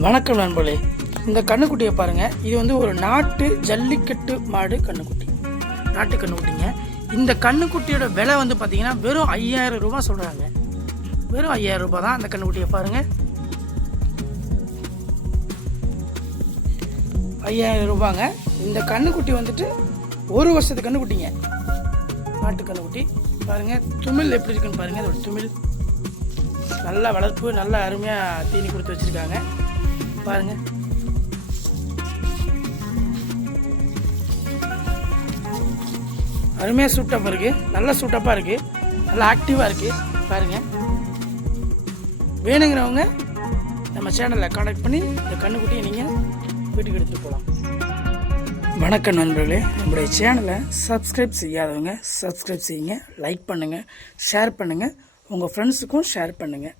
வணக்கம் நண்பர்களே. இந்த கண்ணுக்குட்டியை பாருங்க. இது வந்து ஒரு நாட்டு ஜல்லிக்கட்டு மாடு கண்ணுக்குட்டி. நாட்டு கண்ணுக்குட்டிங்க. இந்த கண்ணுக்குட்டியோட விலை வந்து பார்த்தீங்கன்னா வெறும் ஐயாயிரம் ரூபாய் சொல்கிறாங்க வெறும் ஐயாயிரம் ரூபாய் தான் அந்த கண்ணுக்குட்டியை பாருங்க. ஐயாயிரம் ரூபாங்க இந்த கண்ணுக்குட்டி வந்துட்டு ஒரு வருஷத்து கண்ணுக்குட்டிங்க. நாட்டு கண்ணுக்குட்டி. பாருங்க. துமிழ் எப்படி இருக்குன்னு பாருங்க. இதோட துமிழ். நல்லா வளர்ப்பு நல்லா அருமையாக தீனி கொடுத்து வச்சுருக்காங்க. பாருங்கள் அருமையாக சூட்டப் இருக்குது நல்ல சூட்டப்பாக இருக்குது நல்லா ஆக்டிவாக இருக்குது பாருங்கள் வேணுங்கிறவங்க நம்ம சேனலில் காண்டாக்ட் பண்ணி இந்த கண்ணுக்குட்டியை நீங்கள் வீட்டுக்கு எடுத்துகிட்டு போகலாம் வணக்கம் நண்பர்களே. நம்முடைய சேனலை சப்ஸ்கிரைப் செய்யாதவங்க சப்ஸ்கிரைப் செய்யுங்க லைக் பண்ணுங்கள் ஷேர் பண்ணுங்கள் உங்கள் ஃப்ரெண்ட்ஸுக்கும் ஷேர் பண்ணுங்கள்